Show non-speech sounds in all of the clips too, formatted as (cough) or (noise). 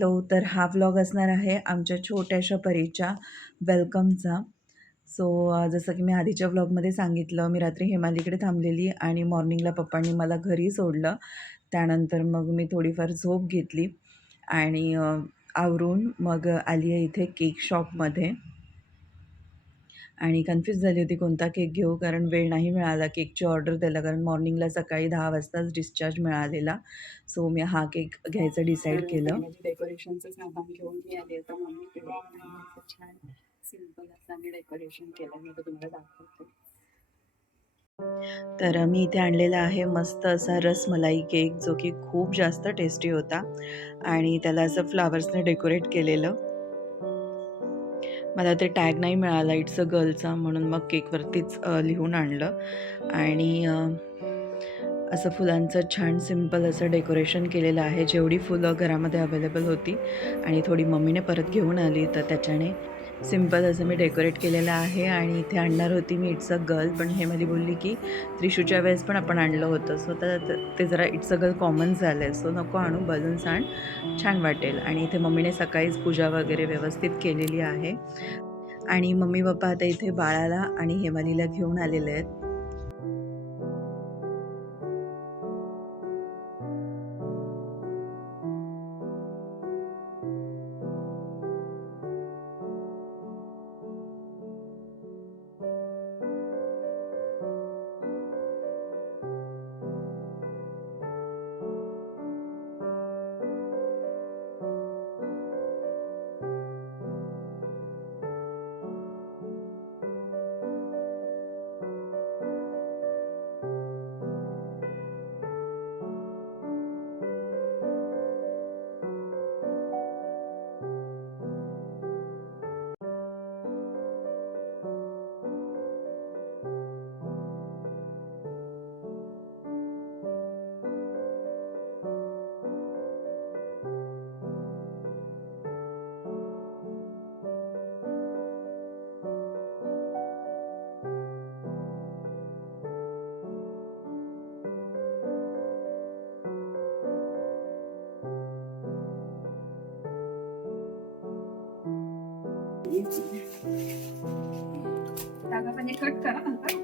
Hello तर हा vlog असणार आहे आमच्या छोट्याशा परीच्या वेलकमचा सो जसं की मी आधीच्या व्लॉगमध्ये सांगितलं मी रात्री हेमालीकडे थांबलेली आणि मॉर्निंगला पप्पांनी मला घरी सोडलं. त्यानंतर मग मी थोडीफार झोप घेतली आणि आवरून मग आली आहे इथे केक शॉपमध्ये आणि कन्फ्यूज झाली होती कोणता केक घेऊ? कारण वेळ नाही मिळाला केकची ऑर्डर द्यायला कारण मॉर्निंगला सकाळी दहा वाजताच डिस्चार्ज मिळालेला. सो मी हा केक घ्यायचं डिसाईड केलं. डेकोरेशनचं सामान घेऊन मी आली आणि असं छान सिंपल असं आम्ही डेकोरेशन केलं. मी आता तुम्हाला दाखवते. तर मी इथे आणलेला आहे मस्त असा रसमलाई केक जो की खूप जास्त टेस्टी होता. आणि त्याला असं फ्लावर्सने डेकोरेट केलेलं. मला ते टॅग नाही मिळाला इट्स अ गर्लचा म्हणून मग केकवरतीच लिहून आणलं. आणि असं फुलांचं छान सिंपल असं डेकोरेशन केलेलं आहे. जेवढी फुलं घरामध्ये अवेलेबल होती आणि थोडी मम्मीने परत घेऊन आली तर त्याच्याने सिंपल असं मी डेकोरेट केलेलं आहे आणि इथे आणणार होती मी इट्स अ गर्ल पण हे मला बोलली की त्रिशूच्या वेळेस पण आपण आणलं होतं. सो तर ते जरा इट्स अ गर्ल कॉमन झालं आहे सो नको आणू बलून्स आण. छान वाटेल. आणि इथे मम्मीने सकाळीच पूजा वगैरे व्यवस्थित केलेली आहे. आणि मम्मी पप्पा आता इथे बाळाला आणि हेमालीला घेऊन आलेले आहेत. दादा पण कट करा नंतर.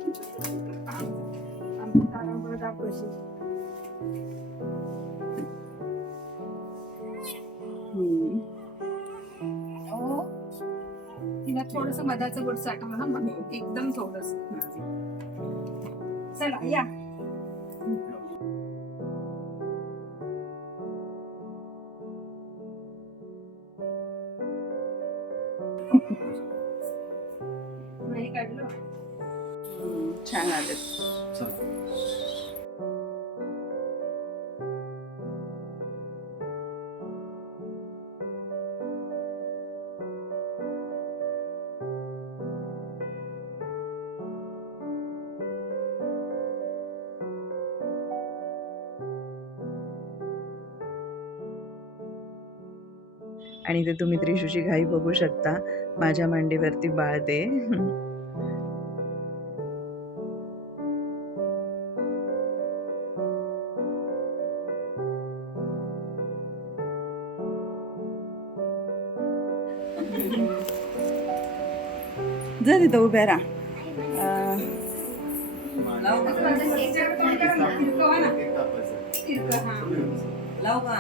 हो. तिला थोडस मधाचं गुड साठवा ना मग एकदम थोडस. चला या. काढलं छान आले. आणि ते तुम्ही त्रिशूची घाई बघू शकता. माझ्या मांडीवरती बाळ तिथं उभ्या राहा अं, तिरकवा ना तिरक हा लावू का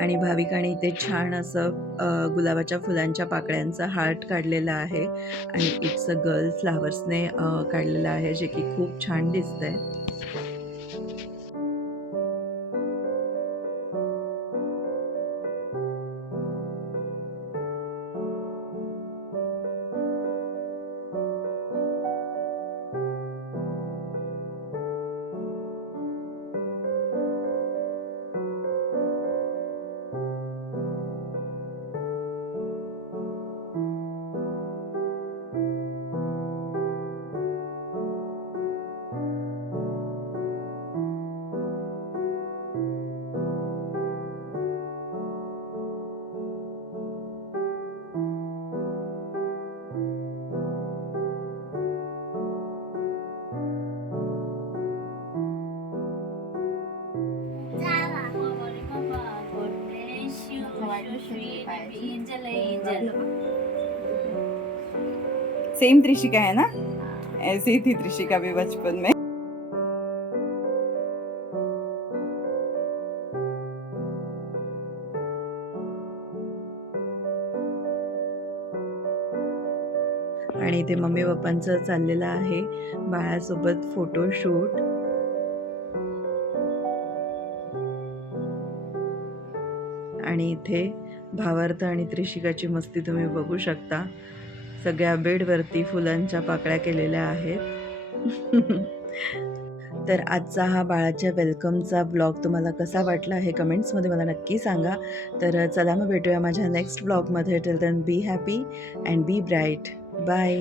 आणि भाविकाने इथे छान असं अ, गुलाबाच्या फुलांच्या पाकळ्यांचा हार्ट काढलेला आहे. आणि इट्स अ गर्ल फ्लावर्सने काढलेलं आहे जे की खूप छान दिसतंय. सेम त्रिशिका है ना ऐसी थी त्रिशिका भी बचपन में आणि इथे मम्मी पप्पांचं चाललेलं आहे बाळासोबत फोटोशूट आणि इथे भावार्थ आणि त्रिशिकाची मस्ती तुम्ही बघू शकता. सगळ्या बेडवरती फुलांच्या पाकळ्या केलेल्या आहेत. (laughs) तर आजचा हा बाळाच्या वेलकमचा ब्लॉग तुम्हाला कसा वाटला हे कमेंट्समध्ये मला नक्की सांगा. तर चला मग भेटूया माझ्या नेक्स्ट ब्लॉगमध्ये till then be happy and be bright bye